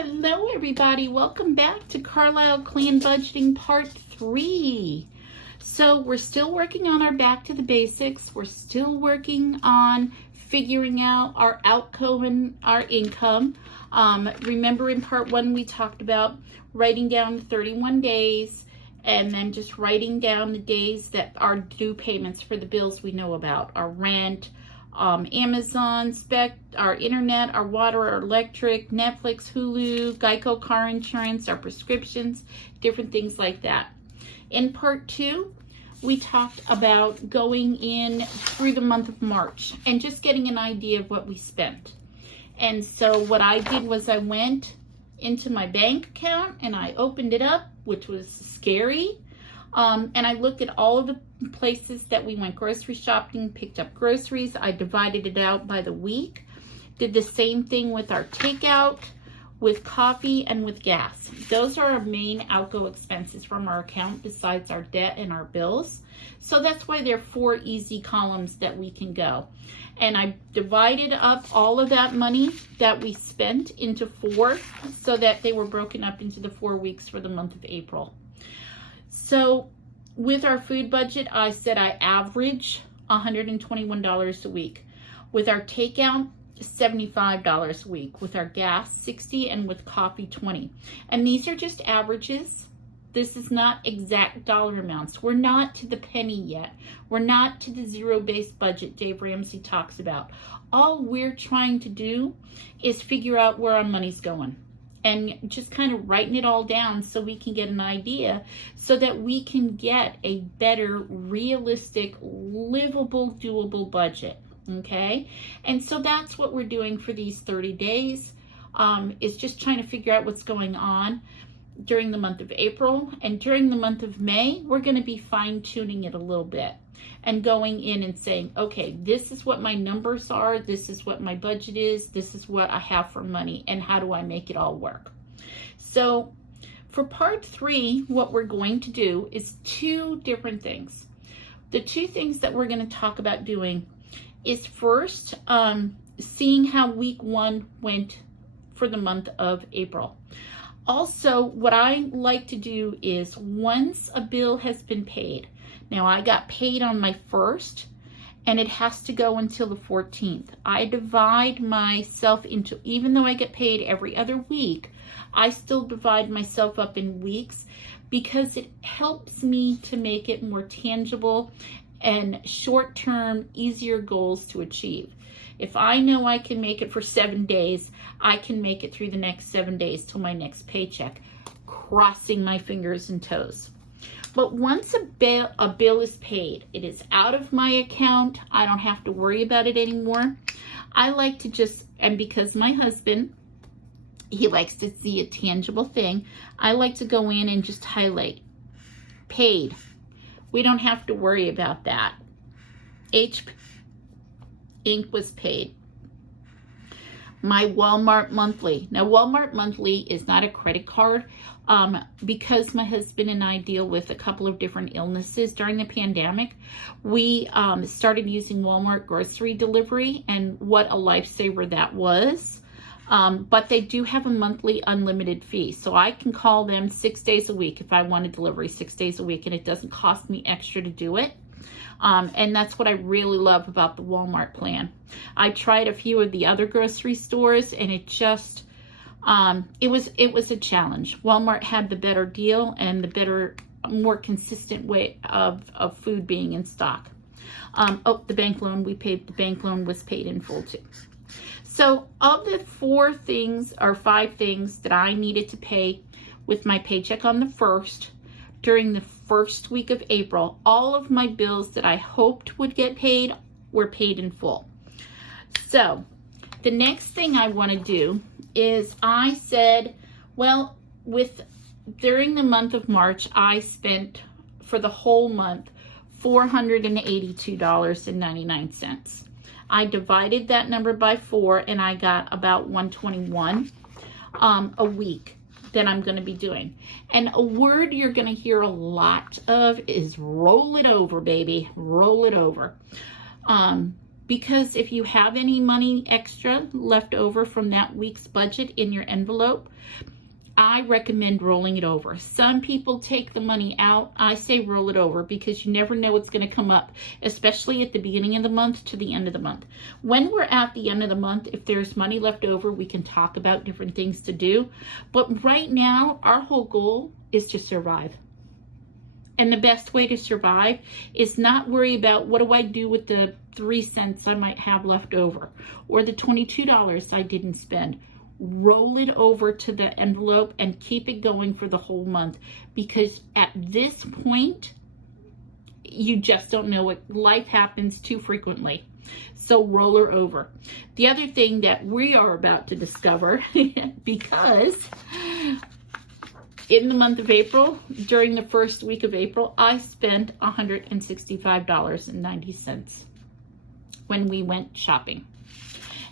Hello everybody, welcome back to Carlisle Clan Budgeting Part 3. So we're still working on our back to the basics. We're still working on figuring out our outcome and our income. Remember in Part 1 we talked about writing down the 31 days and then just writing down the days that are due payments for the bills we know about. Our rent, Amazon, our internet, our water, our electric, Netflix, Hulu, Geico car insurance, our prescriptions, different things like that. In Part 2, we talked about going in through the month of March and just getting an idea of what we spent. And so what I did was I went into my bank account and I opened it up, which was scary. And I looked at all of the places that we went grocery shopping, picked up groceries. I divided it out by the week. Did the same thing with our takeout, with coffee, and with gas. Those are our main outgo expenses from our account besides our debt and our bills. So that's why there are 4 easy columns that we can go. And I divided up all of that money that we spent into 4 so that they were broken up into the 4 weeks for the month of April. So with our food budget, I said I average $121 a week. With our takeout, $75 a week. With our gas, $60, and with coffee, $20. And these are just averages. This is not exact dollar amounts. We're not to the penny yet. We're not to the zero-based budget Dave Ramsey talks about. All we're trying to do is figure out where our money's going. And just kind of writing it all down so we can get an idea so that we can get a better, realistic, livable, doable budget, okay? And so that's what we're doing for these 30 days, is just trying to figure out what's going on during the month of April. And during the month of May, we're going to be fine-tuning it a little bit and going in and saying, okay, this is what my numbers are, this is what my budget is, this is what I have for money, and how do I make it all work? So for Part 3, what we're going to do is 2 different things. The 2 things that we're going to talk about doing is first, seeing how week 1 went for the month of April. Also, what I like to do is once a bill has been paid, now I got paid on my 1st and it has to go until the 14th. I divide myself into, even though I get paid every other week, I still divide myself up in weeks because it helps me to make it more tangible and short-term, easier goals to achieve. If I know I can make it for 7 days, I can make it through the next 7 days till my next paycheck, crossing my fingers and toes. But once a bill is paid, it is out of my account. I don't have to worry about it anymore. I like to just, and because my husband, he likes to see a tangible thing, I like to go in and just highlight, paid. We don't have to worry about that. Inc. was paid. My Walmart monthly. Now, Walmart monthly is not a credit card. Because my husband and I deal with a couple of different illnesses during the pandemic, we started using Walmart grocery delivery, and what a lifesaver that was. But they do have a monthly unlimited fee. So I can call them 6 days a week if I want a delivery 6 days a week, and it doesn't cost me extra to do it. And that's what I really love about the Walmart plan. I tried a few of the other grocery stores and it just, it was a challenge. Walmart had the better deal and the better, more consistent way of food being in stock. Oh, the bank loan the bank loan was paid in full too. So of the 4 things or 5 things that I needed to pay with my paycheck on the 1st, during the 1st week of April, all of my bills that I hoped would get paid were paid in full. So the next thing I want to do is I said, well, during the month of March, I spent for the whole month $482.99. I divided that number by 4 and I got about $121 a week that I'm going to be doing. And a word you're going to hear a lot of is roll it over, baby. Roll it over. Because if you have any money extra left over from that week's budget in your envelope, I recommend rolling it over. Some people take the money out. I say roll it over because you never know what's going to come up, especially at the beginning of the month to the end of the month. When we're at the end of the month, if there's money left over, we can talk about different things to do. But right now, our whole goal is to survive. And the best way to survive is not worry about what do I do with the 3 cents I might have left over or the $22 I didn't spend. Roll it over to the envelope and keep it going for the whole month, because at this point, you just don't know what life happens too frequently. So roll her over. The other thing that we are about to discover, because in the month of April, during the first week of April, I spent $165.90 when we went shopping.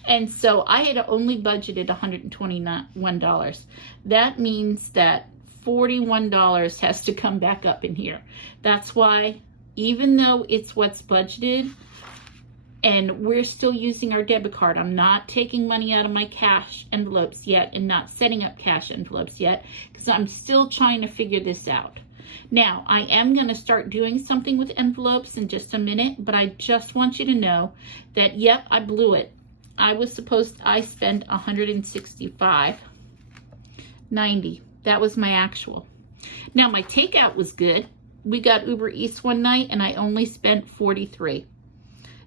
And so I had only budgeted $121. That means that $41 has to come back up in here. That's why, even though it's what's budgeted, and we're still using our debit card, I'm not taking money out of my cash envelopes yet and not setting up cash envelopes yet, because I'm still trying to figure this out. Now, I am going to start doing something with envelopes in just a minute, but I just want you to know that, yep, I blew it. I spent $165.90. That was my actual. Now, my takeout was good. We got Uber Eats one night, and I only spent $43.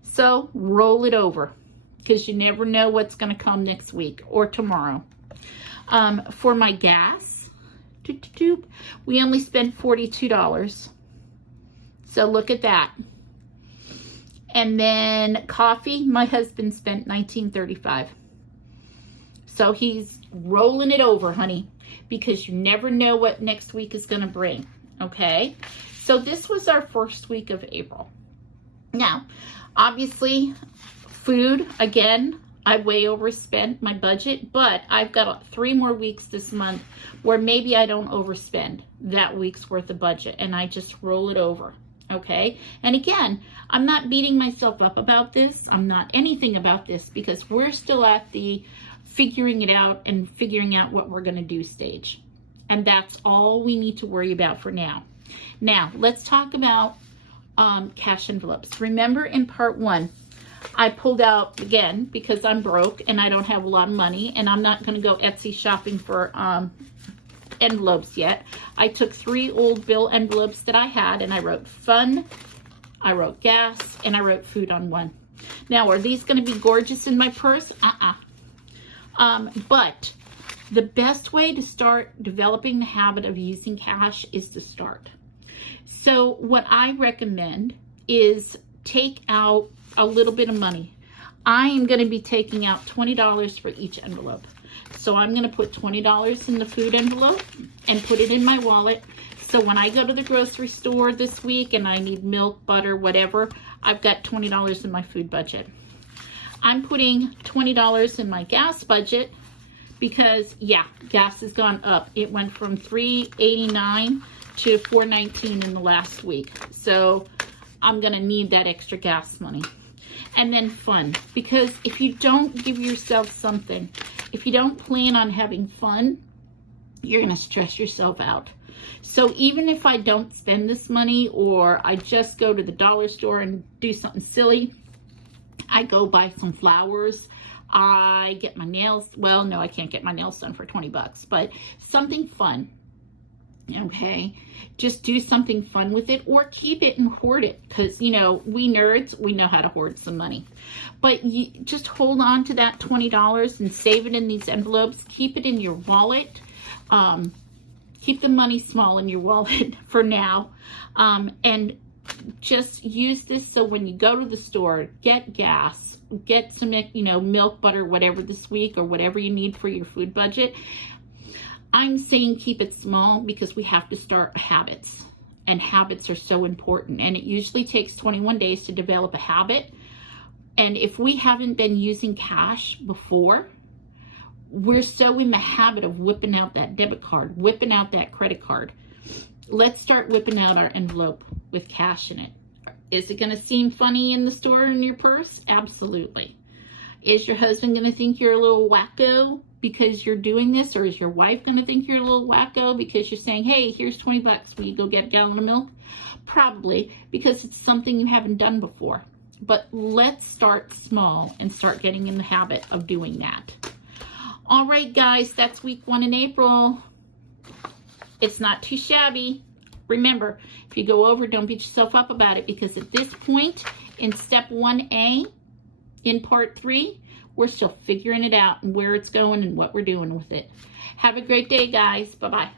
So roll it over, because you never know what's going to come next week or tomorrow. For my gas, we only spent $42. So look at that. And then coffee, my husband spent $19.35. So he's rolling it over, honey, because you never know what next week is going to bring. Okay? So this was our first week of April. Now, obviously, food, again, I way overspent my budget, but I've got 3 more weeks this month where maybe I don't overspend that week's worth of budget, and I just roll it over, okay? And again, I'm not beating myself up about this. I'm not anything about this, because we're still at the figuring it out and figuring out what we're going to do stage. And that's all we need to worry about for now. Now, let's talk about cash envelopes. Remember in part 1, I pulled out, again, because I'm broke and I don't have a lot of money, and I'm not going to go Etsy shopping for envelopes yet. I took 3 old bill envelopes that I had, and I wrote fun, I wrote gas, and I wrote food on one. Now, are these going to be gorgeous in my purse? But the best way to start developing the habit of using cash is to start. So what I recommend is take out a little bit of money. I am going to be taking out $20 for each envelope. So I'm going to put $20 in the food envelope and put it in my wallet. So when I go to the grocery store this week and I need milk, butter, whatever, I've got $20 in my food budget. I'm putting $20 in my gas budget because, yeah, gas has gone up. It went from $3.89 to $4.19 in the last week. So I'm going to need that extra gas money. And then fun, because if you don't give yourself something, if you don't plan on having fun, you're going to stress yourself out. So even if I don't spend this money, or I just go to the dollar store and do something silly, I go buy some flowers, I get my nails, well, no, I can't get my nails done for 20 bucks, but something fun, okay? Just do something fun with it, or keep it and hoard it, because, you know, we nerds, we know how to hoard some money. But you just hold on to that $20 and save it in these envelopes. Keep it in your wallet. Keep the money small in your wallet for now. And just use this so when you go to the store, get gas, get some, you know, milk, butter, whatever this week, or whatever you need for your food budget. I'm saying keep it small because we have to start habits, and habits are so important, and it usually takes 21 days to develop a habit. And if we haven't been using cash before, we're so in the habit of whipping out that debit card, whipping out that credit card. Let's start whipping out our envelope with cash in it. Is it going to seem funny in the store in your purse? Absolutely. Is your husband going to think you're a little wacko because you're doing this? Or is your wife going to think you're a little wacko because you're saying, hey, here's 20 bucks, will you go get a gallon of milk? Probably, because it's something you haven't done before. But let's start small and start getting in the habit of doing that. All right, guys, that's week 1 in April. It's not too shabby. Remember, if you go over, don't beat yourself up about it, because at this point in step 1A in part 3, we're still figuring it out and where it's going and what we're doing with it. Have a great day, guys. Bye-bye.